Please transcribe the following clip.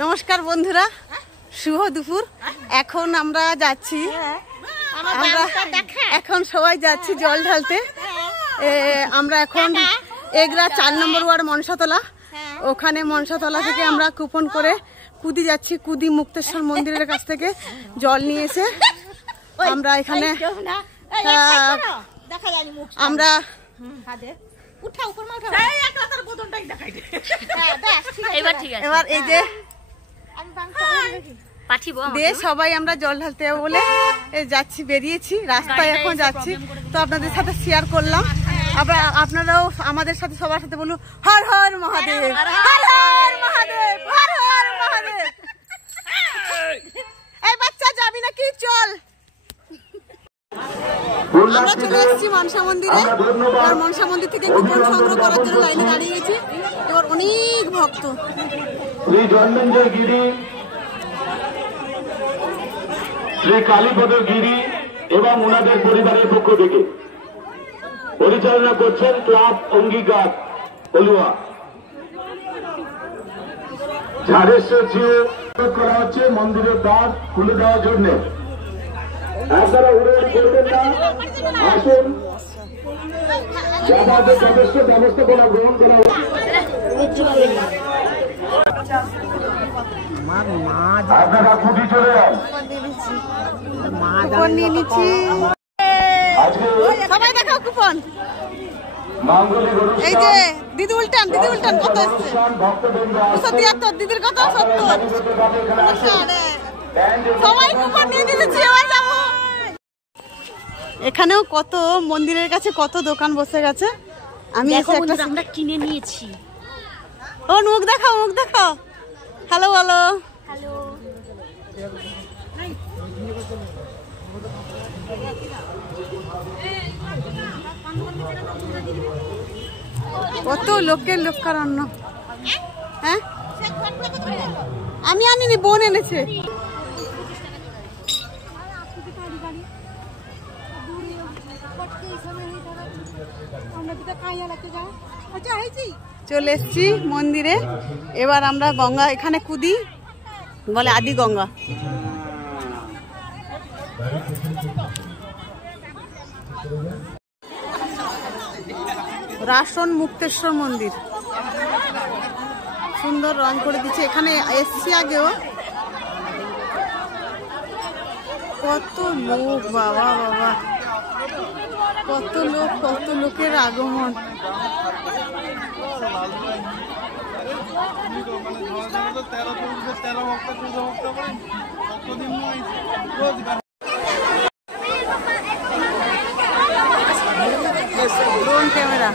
নমস্কার বন্ধুরা, শুভ দুপুর। এখন আমরা যাচ্ছি, এখন সবাই যাচ্ছি জল ঢালতে। আমরা এখন এগরা 4 নম্বর ওয়ার্ড মনসাতলা, ওখানে মনসাতলা থেকে আমরা কুপন করে কুদি যাচ্ছি। কুদি মুক্তেশ্বর মন্দিরের কাছ থেকে জল নিয়ে এসে আমরা এখানে আমরা এবার এই যে সবাই আমরা জল ঢালতে বলে যাচ্ছি, বেরিয়েছি রাস্তায় এখন যাচ্ছি। তো আপনাদের সাথে শেয়ার করলাম, আপনারাও আমাদের সাথে সবার সাথে বলুন হর হর মহাদেব, হর হর মহাদেব, হর হর মহাদেব। এই বাচ্চা যাবি নাকি? চল। আমরা চলে এসেছি মনসা মন্দিরে। এবার মনসা মন্দির থেকে কুপন সংগ্রহ করার জন্য লাইনে দাঁড়িয়ে গেছি। এবার অনেক ভক্ত, শ্রী জন্মেঞ্জয় গিরি, শ্রী কালীপদ গিরি এবং ওনাদের পরিবারের পক্ষ থেকে পরিচালনা করছেন ক্লাব অঙ্গীকার কলুয়া। ঝাড়েশ্বর জিও করা হচ্ছে মন্দিরের দ্বার খুলে দেওয়ার জন্য। আপনারা অনুরোধ করবেন না, আসুন, যাতায়াতের যথেষ্ট ব্যবস্থাপনা গ্রহণ করা হবে। আপনারা কুটি চলে যান। কুপন নিয়ে নিচ্ছি, সবাই দেখাও কুপন। এই যে দিদি উল্টান, দিদি উল্টান কত এসছে? 273। দিদির কত? 70। সবাই কুপন নিয়ে নিয়েছি, এবার যাবো। এখানেও কত মন্দিরের কাছে কত দোকান বসে গেছে। আমি এসে একটা আমরা কিনে নিয়েছি। ও মুখ দেখাও, মুখ দেখাও, হ্যালো বলো। হ্যালো। কত লোকের লোকারণ্য। হ্যাঁ, আমি আনিনি, বোন এনেছে। চলে এসছি মন্দিরে। এবার আমরা গঙ্গা এখানে কুদি, বলে আদি গঙ্গা। রাসন মুক্তেশ্বর মন্দির সুন্দর রং করে দিচ্ছে। এখানে এসছি আগেও। কত লোক, বাবা বাবা, কত লোক, কত লোকের আগমন। Drone camera.